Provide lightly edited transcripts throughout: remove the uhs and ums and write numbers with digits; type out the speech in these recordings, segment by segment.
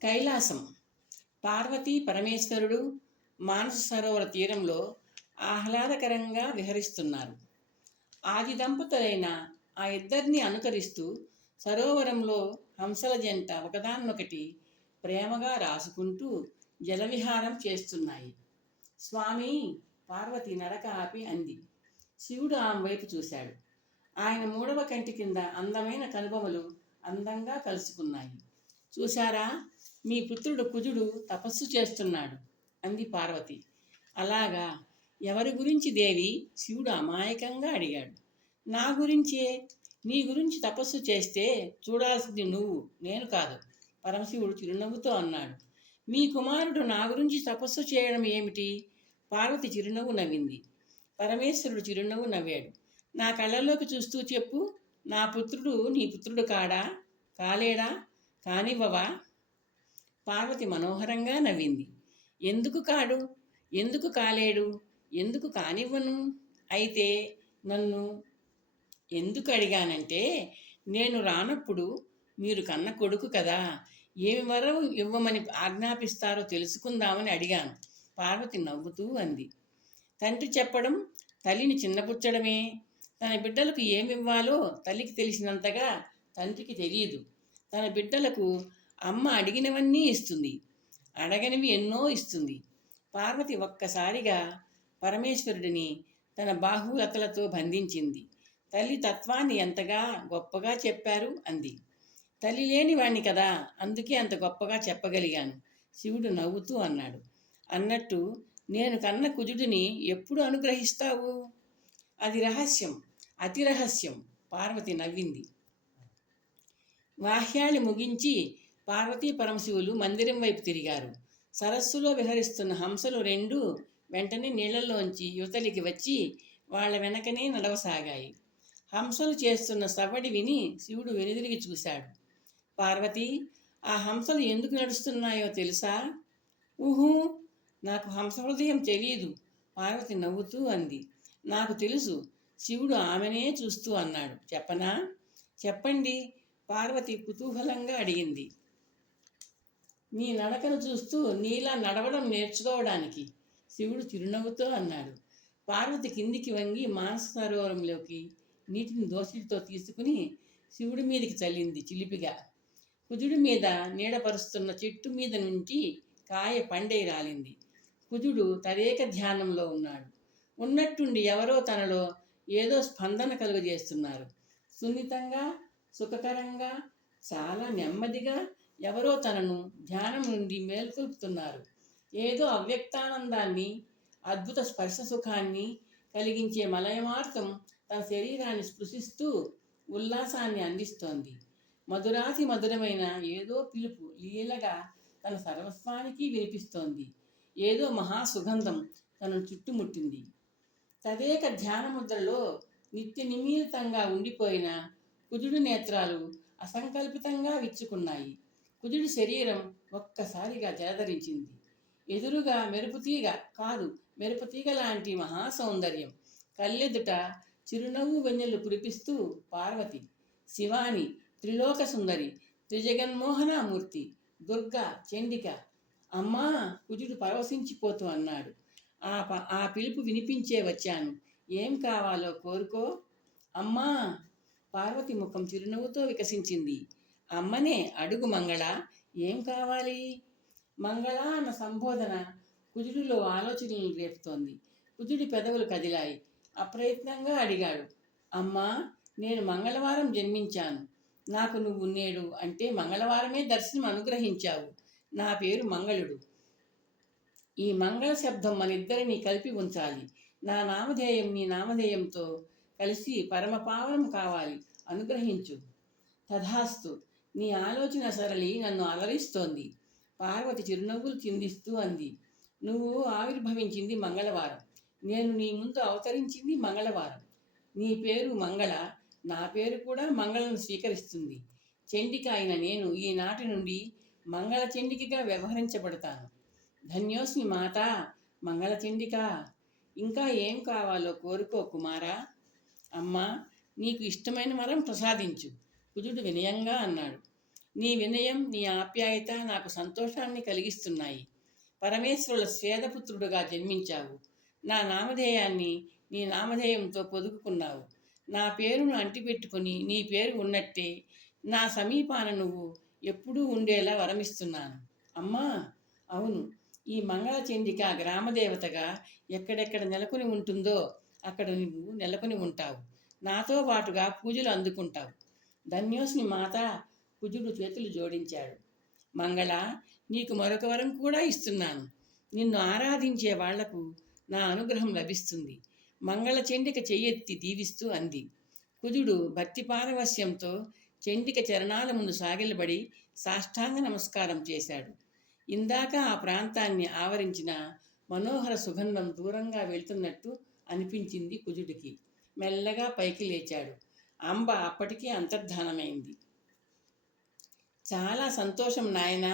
కైలాసం. పార్వతీ పరమేశ్వరుడు మానస సరోవర తీరంలో ఆహ్లాదకరంగా విహరిస్తున్నారు. ఆది దంపతులైన ఆ ఇద్దరిని అనుకరిస్తూ సరోవరంలో హంసల జంట ఒకదాన్నొకటి ప్రేమగా రాసుకుంటూ జలవిహారం చేస్తున్నాయి. స్వామి, పార్వతి నడక ఆపి అంది. శివుడు ఆమె వైపు చూశాడు. ఆయన మూడవ కంటి కింద అందమైన కనుబొమలు అందంగా కలుసుకున్నాయి. చూశారా, మీ పుత్రుడు కుజుడు తపస్సు చేస్తున్నాడు అంది పార్వతి. అలాగా? ఎవరి గురించి దేవి? శివుడు అమాయకంగా అడిగాడు. నా గురించే. నీ గురించి తపస్సు చేస్తే చూడాల్సింది నువ్వు, నేను కాదు, పరమశివుడు చిరునవ్వుతో అన్నాడు. మీ కుమారుడు నా గురించి తపస్సు చేయడం ఏమిటి? పార్వతి చిరునవ్వు నవ్వింది. పరమేశ్వరుడు చిరునవ్వు నవ్వాడు. నా కళ్ళల్లోకి చూస్తూ చెప్పు, నా పుత్రుడు నీ పుత్రుడు కాడా? కాలేడా? కానివ్వవా? పార్వతి మనోహరంగా నవ్వింది. ఎందుకు కాడు? ఎందుకు కాలేడు? ఎందుకు కానివ్వను? అయితే నన్ను ఎందుకు అడిగానంటే, నేను రానప్పుడు మీరు కన్న కొడుకు కదా, ఏమి వరం ఇవ్వమని ఆజ్ఞాపిస్తారో తెలుసుకుందామని అడిగాను. పార్వతి నవ్వుతూ అంది. తండ్రి చెప్పడం తల్లిని చిన్నపుచ్చడమే. తన బిడ్డలకు ఏమివ్వాలో తల్లికి తెలిసినంతగా తండ్రికి తెలియదు. తన బిడ్డలకు అమ్మ అడిగినవన్నీ ఇస్తుంది, అడగనివి ఎన్నో ఇస్తుంది. పార్వతి ఒక్కసారిగా పరమేశ్వరుడిని తన బాహులతలతో బంధించింది. తల్లి తత్వాన్ని ఎంతగా గొప్పగా చెప్పారు అంది. తల్లి లేని వాణ్ణి కదా, అందుకే అంత గొప్పగా చెప్పగలిగాను, శివుడు నవ్వుతూ అన్నాడు. అన్నట్టు నేను కన్న కుజుడిని ఎప్పుడు అనుగ్రహిస్తావు? అది రహస్యం, అతి రహస్యం, పార్వతి నవ్వింది. వాహ్యాళి ముగించి పార్వతీ పరమశివులు మందిరం వైపు తిరిగారు. సరస్సులో విహరిస్తున్న హంసలు రెండు వెంటనే నీళ్లలోంచి యువతలికి వచ్చి వాళ్ల వెనకనే నడవసాగాయి. హంసలు చేస్తున్న సవ్వడి విని శివుడు వెనుదిరిగి చూశాడు. పార్వతి, ఆ హంసలు ఎందుకు నడుస్తున్నాయో తెలుసా? ఊహూ, నాకు హంస హృదయం తెలియదు, పార్వతి నవ్వుతూ అంది. నాకు తెలుసు, శివుడు ఆమెనే చూస్తూ అన్నాడు. చెప్పనా? చెప్పండి, పార్వతి కుతూహలంగా అడిగింది. నీ నడకను చూస్తూ నీలా నడవడం నేర్చుకోవడానికి, శివుడు చిరునవ్వుతో అన్నాడు. పార్వతి కిందికి వంగి మానస సరోవరంలోకి నీటిని దోసిటితో తీసుకుని శివుడి మీదికి చల్లింది చిలిపిగా. కుజుడి మీద నీడపరుస్తున్న చెట్టు మీద నుంచి కాయ పండై రాలింది. కుజుడు తదేక ధ్యానంలో ఉన్నాడు. ఉన్నట్టుండి ఎవరో తనలో ఏదో స్పందన కలుగజేస్తున్నారు. సున్నితంగా, సుఖకరంగా, చాలా నెమ్మదిగా ఎవరో తనను ధ్యానం నుండి మేల్కొల్పుతున్నారు. ఏదో అవ్యక్తానందాన్ని, అద్భుత స్పర్శ సుఖాన్ని కలిగించే మలయమార్గం తన శరీరాన్ని స్పృశిస్తూ ఉల్లాసాన్ని అందిస్తోంది. మధురాతి మధురమైన ఏదో పిలుపు లీలగా తన సర్వస్వానికి వినిపిస్తోంది. ఏదో మహాసుగంధం తనను చుట్టుముట్టింది. తదేక ధ్యానముద్రలో నిత్య నిమీలితంగా ఉండిపోయిన కుజుడి నేత్రాలు అసంకల్పితంగా విచ్చుకున్నాయి. కుజుడి శరీరం ఒక్కసారిగా జలధరించింది. ఎదురుగా మెరుపుతీగ కాదు, మెరుపుతీగ లాంటి మహాసౌందర్యం. కళ్ళెదుట చిరునవ్వు వెన్నెలు కురిపిస్తూ పార్వతి, శివాని, త్రిలోక సుందరి, త్రిజగన్మోహనామూర్తి, దుర్గా, చండిక. అమ్మా, కుజుడు పరవశించిపోతూ అన్నాడు. ఆ పిలుపు వినిపించే వచ్చాను. ఏం కావాలో కోరుకో. అమ్మా, పార్వతి ముఖం చిరునవ్వుతో వికసించింది. అమ్మనే అడుగు మంగళ, ఏం కావాలి? మంగళ అన్న సంబోధన కుజుడిలో ఆలోచనలు రేపుతోంది. కుజుడి పెదవులు కదిలాయి. అప్రయత్నంగా అడిగాడు. అమ్మా, నేను మంగళవారం జన్మించాను. నాకు నువ్వు నేడు అంటే మంగళవారమే దర్శనం అనుగ్రహించావు. నా పేరు మంగళుడు. ఈ మంగళ శబ్దం మనిద్దరినీ కలిపి ఉంచాలి. నా నామధేయం నీ నామధేయంతో కలిసి పరమపావనం కావాలి, అనుగ్రహించు. తథాస్తు. నీ ఆలోచన సరళి నన్ను అలరిస్తోంది, పార్వతి చిరునవ్వులు చిందిస్తూ అంది. నువ్వు ఆవిర్భవించింది మంగళవారం, నేను నీ ముందు అవతరించింది మంగళవారం. నీ పేరు మంగళ, నా పేరు కూడా మంగళను స్వీకరిస్తుంది. చండిక అయిన నేను ఈనాటి నుండి మంగళ చండికగా వ్యవహరించబడతాను. ధన్యోస్మి మాతా మంగళ చండిక. ఇంకా ఏం కావాలో కోరుకో కుమారా. అమ్మా, నీకు ఇష్టమైన వరం ప్రసాదించు, కుజుడు వినయంగా అన్నాడు. నీ వినయం, నీ ఆప్యాయత నాకు సంతోషాన్ని కలిగిస్తున్నాయి. పరమేశ్వరుల స్వేదపుత్రుడుగా జన్మించావు. నా నామధేయాన్ని నీ నామధేయంతో పొదుపుకున్నావు. నా పేరును అంటిపెట్టుకుని నీ పేరు ఉన్నట్టే నా సమీపాన నువ్వు ఎప్పుడూ ఉండేలా వరమిస్తున్నాను. అమ్మా, అవును, ఈ మంగళచండిక గ్రామదేవతగా ఎక్కడెక్కడ నెలకొని ఉంటుందో అక్కడ నువ్వు నెలకొని ఉంటావు. నాతో పాటుగా పూజలు అందుకుంటావు. ధన్యోస్మి మాత. కుజుడు చేతులు జోడించాడు. మంగళ, నీకు మరొక వరం కూడా ఇస్తున్నాను. నిన్ను ఆరాధించే వాళ్లకు నా అనుగ్రహం లభిస్తుంది. మంగళ చండిక చెయ్యెత్తి దీవిస్తూ అంది. కుజుడు భక్తి పారవస్యంతో చండిక చరణాల ముందు సాగిలబడి సాష్టాంగ నమస్కారం చేశాడు. ఇందాక ఆ ప్రాంతాన్ని ఆవరించిన మనోహర సుగంధం దూరంగా వెళ్తున్నట్టు అనిపించింది కుజుడికి. మెల్లగా పైకి లేచాడు. అంబ అప్పటికే అంతర్ధానమైంది. చాలా సంతోషం నాయనా,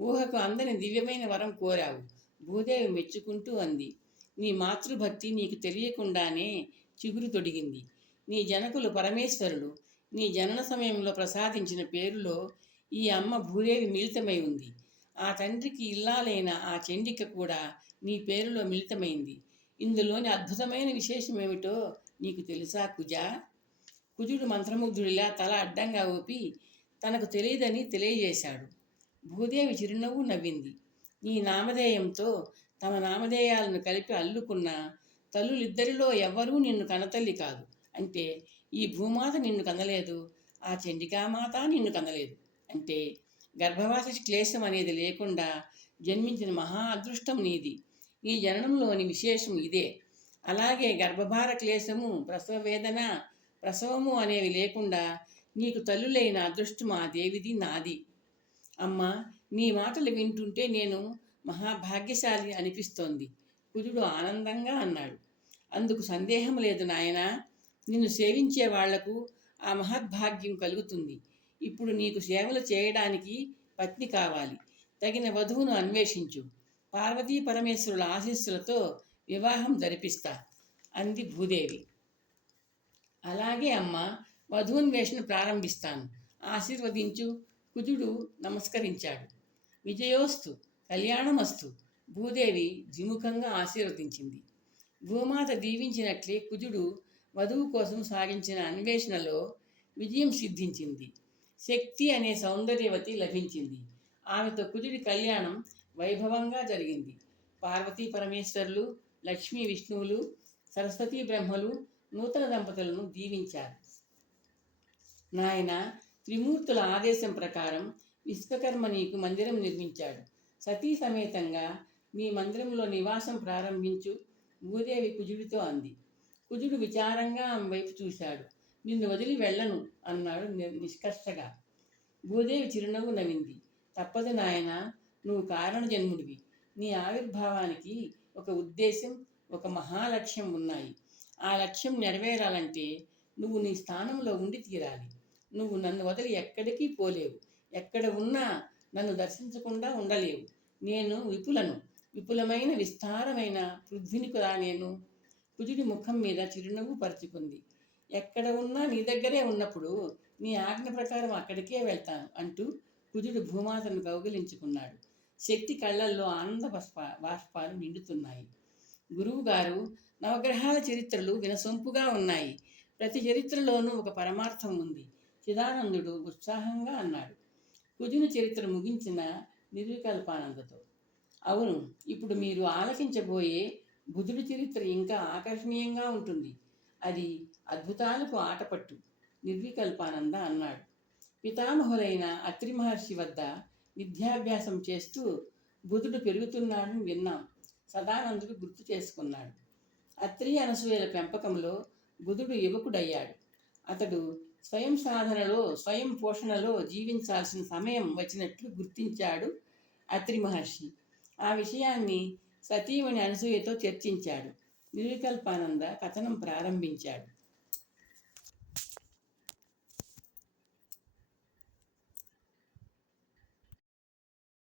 ఊహకు అందని దివ్యమైన వరం కోరావు. భూదేవి మెచ్చుకుంటూ అంది. నీ మాతృభక్తి నీకు తెలియకుండానే చిగురు తొడిగింది. నీ జనకులు పరమేశ్వరుడు నీ జనన సమయంలో ప్రసాదించిన పేరులో ఈ అమ్మ భూదేవి మిళితమై ఉంది. ఆ తండ్రికి ఇల్లాలైన ఆ చండిక కూడా నీ పేరులో మిళితమైంది. ఇందులోని అద్భుతమైన విశేషం ఏమిటో నీకు తెలుసా కుజా? కుజుడు మంత్రముగ్ధుడిలా తల అడ్డంగా ఊపి తనకు తెలియదని తెలియజేశాడు. భూదేవి చిరునవ్వు నవ్వింది. నీ నామధేయంతో తమ నామధేయాలను కలిపి అల్లుకున్న తల్లులిద్దరిలో ఎవ్వరూ నిన్ను కనతల్లి కాదు. అంటే ఈ భూమాత నిన్ను కనలేదు, ఆ చండికామాత నిన్ను కనలేదు. అంటే గర్భవాస క్లేశం అనేది లేకుండా జన్మించిన మహా అదృష్టం నీది. నీ జననంలోని విశేషం ఇదే. అలాగే గర్భభార క్లేశము, ప్రసవ వేదన, ప్రసవము అనేవి లేకుండా నీకు తల్లులైన అదృష్టం ఆ దేవిది, నాది. అమ్మ, నీ మాటలు వింటుంటే నేను మహాభాగ్యశాలి అనిపిస్తోంది. కుజుడు ఆనందంగా అన్నాడు. అందుకు సందేహం లేదు నాయనా. నిన్ను సేవించే వాళ్లకు ఆ మహద్భాగ్యం కలుగుతుంది. ఇప్పుడు నీకు సేవలు చేయడానికి పత్ని కావాలి. తగిన వధువును అన్వేషించు. పార్వతీ పరమేశ్వరుల ఆశీస్సులతో వివాహం జరిపిస్తా అంది భూదేవి. అలాగే అమ్మ, వధువున్వేషణ ప్రారంభిస్తాను. ఆశీర్వదించు. కుజుడు నమస్కరించాడు. విజయోస్తు, కళ్యాణమస్తు. భూదేవి ద్విముఖంగా ఆశీర్వదించింది. భూమాత దీవించినట్లే కుజుడు వధువు కోసం సాగించిన అన్వేషణలో విజయం సిద్ధించింది. శక్తి అనే సౌందర్యవతి లభించింది. ఆమెతో కుజుడి కళ్యాణం వైభవంగా జరిగింది. పార్వతీ పరమేశ్వరులు, లక్ష్మీ విష్ణువులు, సరస్వతీ బ్రహ్మలు నూతన దంపతులను దీవించారు. నాయన, త్రిమూర్తుల ఆదేశం ప్రకారం విశ్వకర్మ నీకు మందిరం నిర్మించాడు. సతీ సమేతంగా నీ మందిరంలో నివాసం ప్రారంభించు. భూదేవి కుజుడితో అంది. కుజుడు విచారంగా ఆమె వైపు చూశాడు. నిన్ను వదిలి వెళ్ళను అన్నాడు నిష్కర్షగా. భూదేవి చిరునవ్వు నవ్వింది. తప్పదు నాయన, నువ్వు కారణ జన్ముడివి. నీ ఆవిర్భావానికి ఒక ఉద్దేశం, ఒక మహాలక్ష్యం ఉన్నాయి. ఆ లక్ష్యం నెరవేరాలంటే నువ్వు నీ స్థానంలో ఉండి తీరాలి. నువ్వు నన్ను వదిలి ఎక్కడికి పోలేవు. ఎక్కడ ఉన్నా నన్ను దర్శించకుండా ఉండలేవు. నేను విపులను, విపులమైన విస్తారమైన పృథ్విని కూడా నేను. కుజుడి ముఖం మీద చిరునవ్వు పరుచుకుంది. ఎక్కడ ఉన్నా నీ దగ్గరే ఉన్నప్పుడు నీ ఆజ్ఞ ప్రకారం అక్కడికే వెళ్తాను అంటూ కుజుడు భూమాతను కౌగిలించుకున్నాడు. శక్తి కళ్ళల్లో ఆనంద బాష్పాలు నిండుతున్నాయి. గురువుగారు, నవగ్రహాల చరిత్రలు వినసొంపుగా ఉన్నాయి. ప్రతి చరిత్రలోనూ ఒక పరమార్థం ఉంది. చిదానందుడు ఉత్సాహంగా అన్నాడు. కుజుని చరిత్ర ముగించిన నిర్వికల్పానందతో. అవును, ఇప్పుడు మీరు ఆలకించబోయే బుధుడి చరిత్ర ఇంకా ఆకర్షణీయంగా ఉంటుంది. అది అద్భుతాలకు ఆటపట్టు, నిర్వికల్పానంద అన్నాడు. పితామహులైన అత్రి మహర్షి వద్ద విద్యాభ్యాసం చేస్తూ బుధుడు పెరుగుతున్నాడని విన్నాం. సదానందుడు గుర్తు చేసుకున్నాడు. అత్రి అనసూయల పెంపకంలో బుధుడు యువకుడయ్యాడు. అతడు స్వయం సాధనలో, స్వయం పోషణలో జీవించాల్సిన సమయం వచ్చినట్లు గుర్తించాడు అత్రి మహర్షి. ఆ విషయాన్ని సతీమణి అనసూయతో చర్చించాడు. నిర్వికల్పానంద కథనం ప్రారంభించాడు.